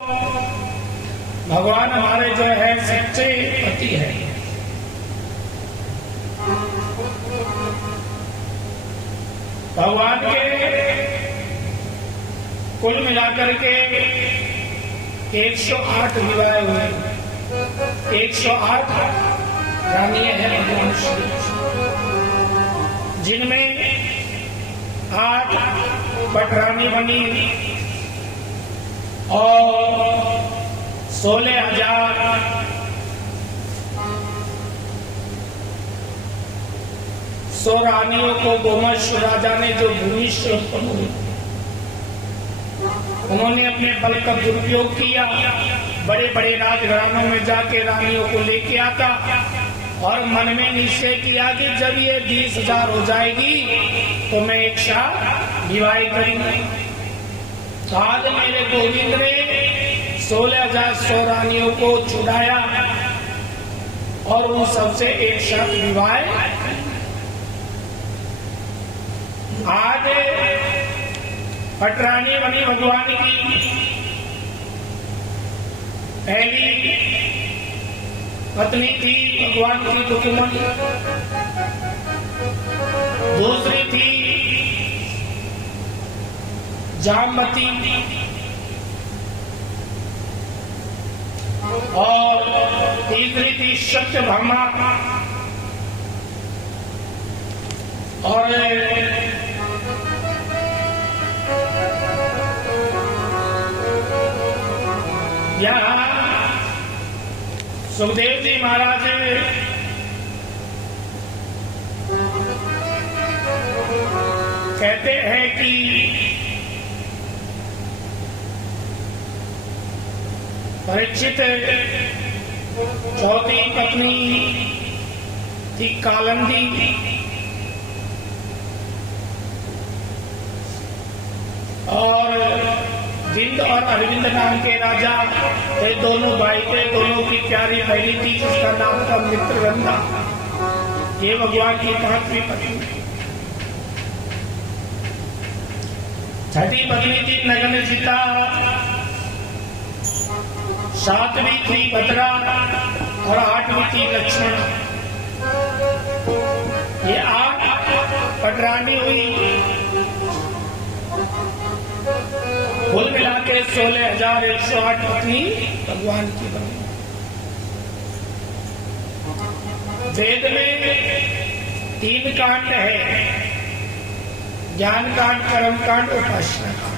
भगवान हमारे जो है सच्चे पति है। भगवान के कुल मिलाकर के 108 विवाह हुए। 108 रानियां हैं भगवान श्री, जिनमें 8 पटरानी बनी और 16,000 रानियों को गोमश राजा ने जो भूमि से उत्पन्न हुई, उन्होंने अपने बल का दुरुपयोग किया। बड़े बड़े राजघरानों में जाके रानियों को लेके आता और मन में निश्चय किया कि जब ये 20,000 हो जाएगी तो मैं एक साथ विवाह करूंगी। आज मेरे गोविंद ने 16,000 रानियों को छुड़ाया और उन सबसे एक साथ विवाह। आज पटरानी बनी भगवान की पहली पत्नी थी भगवान की रुक्मिणी, दूसरी थी जामवती और तीसरी थी सत्यभामा और यहाँ सुखदेव जी महाराज कहते हैं कि परीक्षित चौथी पत्नी थी कालंदी और जिंद और अरविंद नाम के राजा थे। दोनों भाई थे, दोनों की प्यारी बहनी थी जिसका नाम था मित्रगंधा। ये भगवान की 5वीं पत्नी। छठी पत्नी थी नगनचिता, 7वीं थी भद्रा और 8वीं थी लक्ष्मण। ये 8 पटरानी हुई। कुल मिला के 16,108 पत्नी भगवान की बनी। वेद में 3 कांड है, ज्ञान कांड, कर्म कांड, उपासना कांड।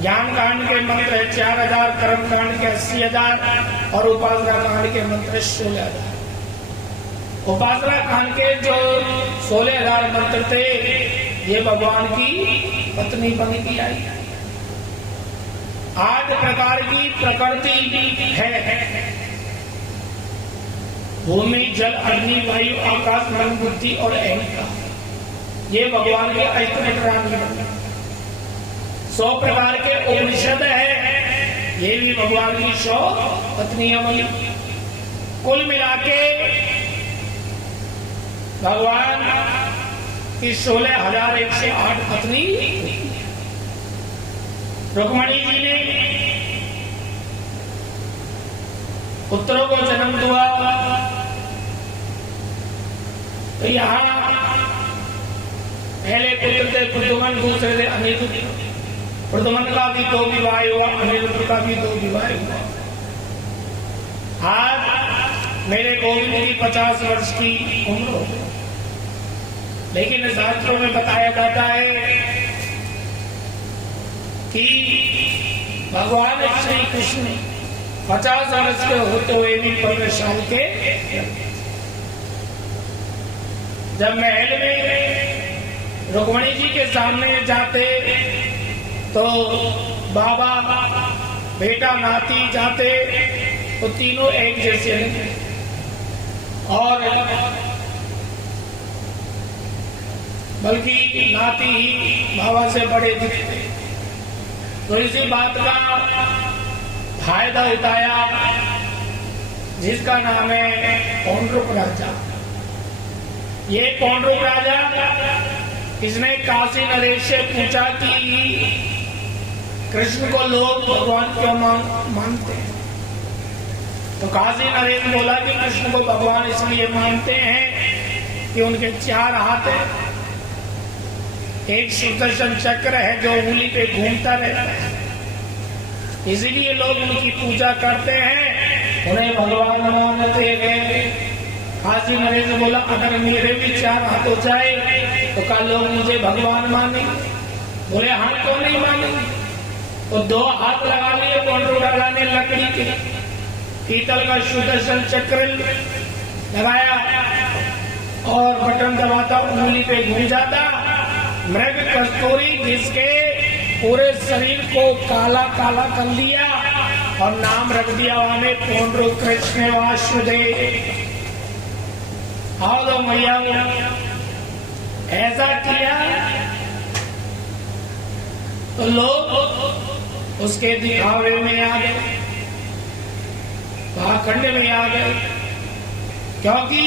ज्ञान कांड के मंत्र है 4,000, कर्म कांड के 80,000 और उपासना कांड के मंत्र 16,000। उपासना कांड के जो 16,000 मंत्र थे ये भगवान की पत्नी बन के आई। 8 प्रकार की प्रकृति है, भूमि, जल, अग्नि, वायु, आकाश, मन, बुद्धि और अहंकार। ये भगवान के अष्टपटरानी 100 प्रकार के उपनिषद है, ये भी भगवान की 100 पत्नियां बनी। कुल मिला के भगवान की 16,108 पत्नी। रुक्मिणी जी ने पुत्रों को जन्म दिया तो यहाँ पहले पुत्र थे प्रद्युम्न, दूसरे थे अनिरुद्ध। प्रद्युम्न का भी 2 विवाह हुआ, अनिरुद्ध का भी 2 विवाह हुआ। आज मेरे गोविंद की 50 वर्ष की उम्र हो गई, लेकिन शास्त्रों में बताया जाता है कि भगवान श्री कृष्ण 50 वर्ष के होते हुए भी 15 साल के जब महल में रुक्मिणी जी के सामने जाते तो बाबा बेटा नाती जाते तो तीनों एक जैसे लगे और बल्कि नाती ही बाबा से बड़े दिखते। तो इसी बात का फायदा उठाया जिसका नाम है पौंड्रुक राजा। ये पौंड्रुक राजा इसने काशी नरेश से पूछा कि कृष्ण को लोग भगवान क्यों मानते हैं? तो काशी नरेश बोला कि कृष्ण को भगवान इसलिए मानते हैं कि उनके 4 हाथ हैं, एक सुदर्शन चक्र है जो उंगली पे घूमता रहता है, इसीलिए लोग उनकी पूजा करते हैं, उन्हें भगवान मानते हैं। काशी नरेश बोला अगर मेरे भी 4 हाथ हो जाए तो क्या लोग मुझे भगवान मानेंगे? बोले हम क्यों नहीं मानेंगे। तो 2 हाथ लगा लिए कौंडू डालाने लकड़ी के, पीतल का सुदर्शन चक्र लगाया और बटन दबाता उंगली पे घूम जाता, मृग कस्तूरी जिसके पूरे शरीर को काला काला कर लिया और नाम रख दिया वाने पौंड्रू कृष्ण वासुदेव। आओ लो मैया, ऐसा किया तो लोग उसके दिखावे में आ गए, पाखंड में आ गए, क्योंकि